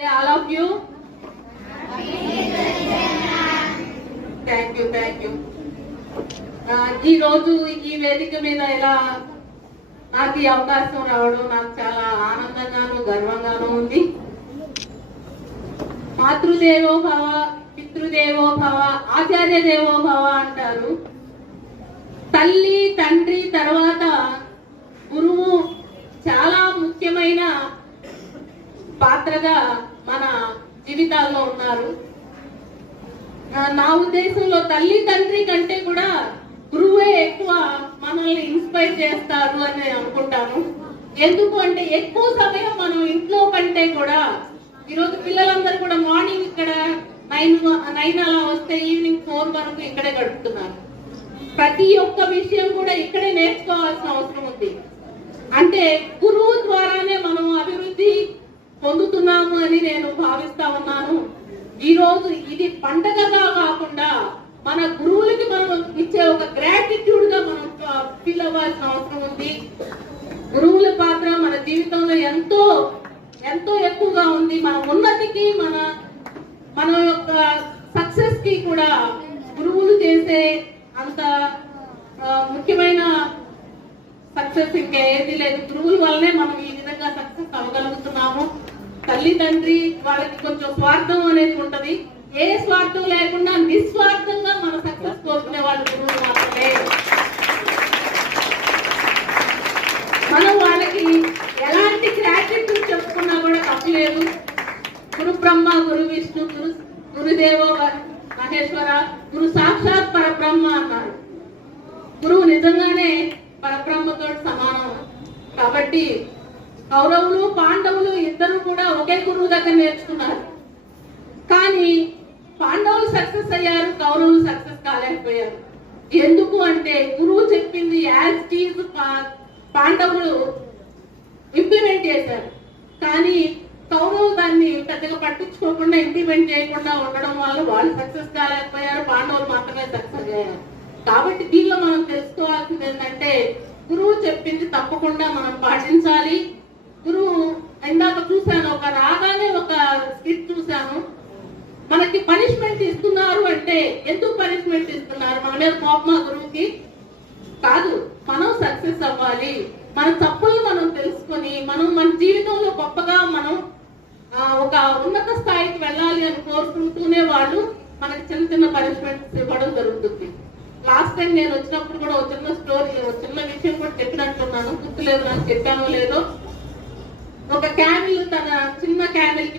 All of you. Thank you. ఈ రోజు ఈ వేదిక మీద ఇలా నాకు ఈ అవకాశం రావడం నాకు చాలా ఆనందంగాను గర్వంగాను ఉంది. మాతృదేవో భవ, పితృదేవో భవ, ఆచార్య దేవో భవ అంటారు. తల్లి తండ్రి తర్వాత గురువు చాలా ముఖ్యమైన పాత్రగా మన జీవితాల్లో ఉన్నారు. నా ఉద్దేశంలో తల్లి తండ్రి కంటే కూడా గురువే ఎక్కువ మనల్ని ఇన్స్పైర్ చేస్తారు అని నేను అనుకుంటాను. ఎందుకు అంటే ఎక్కువ సమయం మనం ఇంట్లో కంటే కూడా ఈరోజు పిల్లలందరూ కూడా మార్నింగ్ ఇక్కడ 9 అలా వస్తే ఈవినింగ్ 4 వరకు ఇక్కడే గడుపుతున్నారు. ప్రతి ఒక్క విషయం కూడా ఇక్కడే నేర్చుకోవాల్సిన అవసరం ఉంది. అంటే గురువు ద్వారానే మనం అభివృద్ధి పొందుతున్నాము అని నేను భావిస్తా ఉన్నాను. ఈ రోజు ఇది పండగగా కాకుండా మన గురువులకి మనం ఇచ్చే ఒక గ్రాటిట్యూడ్ గా మనం ఫీల్ అవ్వాల్సిన అవసరం ఉంది. గురువుల పాత్ర మన జీవితంలో ఎంతో ఎంతో ఎక్కువగా ఉంది. మన ఉన్నతికి మన యొక్క సక్సెస్ కి కూడా గురువులు చేసే అంత ముఖ్యమైన సక్సెస్ ఇంకా ఏది లేదు. గురువుల వల్లనే మనం ఈ విధంగా సక్సెస్ అవ్వగలుగుతున్నాము. తల్లి తండ్రి వాళ్ళకి కొంచెం స్వార్థం అనేది ఉంటది. ఏ స్వార్థం లేకుండా నిస్వార్థంగా మన సక్సెస్ కోరుకునే వాళ్ళు గురువులు మాత్రమే. మనం వాళ్ళకి ఎలాంటి గ్రాటిట్యూడ్ చెప్పుకున్నా కూడా తప్పలేదు. గురు బ్రహ్మ, గురు విష్ణు, గురుదేవో మహేశ్వర, గురు సాక్షాత్ పరబ్రహ్మ అన్నారు. గురువు నిజంగానే పరబ్రహ్మతో సమానం. కాబట్టి కౌరవులు పాండవులు ఇద్దరు కూడా ఒకే గురువు దగ్గర నేర్చుకున్నారు. కానీ పాండవులు సక్సెస్ అయ్యారు, కౌరవులు సక్సెస్ కాలేకపోయారు. ఎందుకు అంటే గురువు చెప్పింది యాజ్ టీజ్ పాండవులు ఇంప్లిమెంట్ చేశారు. కానీ కౌరవులు దాన్ని పెద్దగా పట్టించుకోకుండా ఇంప్లిమెంట్ చేయకుండా ఉండడం వల్ల వాళ్ళు సక్సెస్ కాలేకపోయారు, పాండవులు మాత్రమే సక్సెస్ అయ్యారు. కాబట్టి దీనిలో మనం తెలుసుకోవాల్సింది ఏంటంటే గురువు చెప్పింది తప్పకుండా మనం పాటించాలి. గురువు ఇందాక చూశాను, ఒక రాగానే ఒక స్కిట్ చూశాను. మనకి పనిష్మెంట్ ఇస్తున్నారు అంటే ఎందుకు పనిష్మెంట్ ఇస్తున్నారు? మన మీద కోపమా గురువుకి? కాదు, మనం సక్సెస్ అవ్వాలి. మన తప్పులను మనం తెలుసుకొని మనం మన జీవితంలో గొప్పగా మనం ఒక ఉన్నత స్థాయికి వెళ్ళాలి అని కోరుకుంటూనే వాళ్ళు మనకి చిన్న చిన్న పనిష్మెంట్స్ ఇవ్వడం జరుగుతుంది. లాస్ట్ టైం నేను వచ్చినప్పుడు కూడా ఒక చిన్న స్టోరీ, ఒక చిన్న విషయం కూడా చెప్పినట్టున్నాను, గుర్తులేదు నాకు చెప్పానో లేదో. ఒక క్యామిల్ తన చిన్న క్యామిల్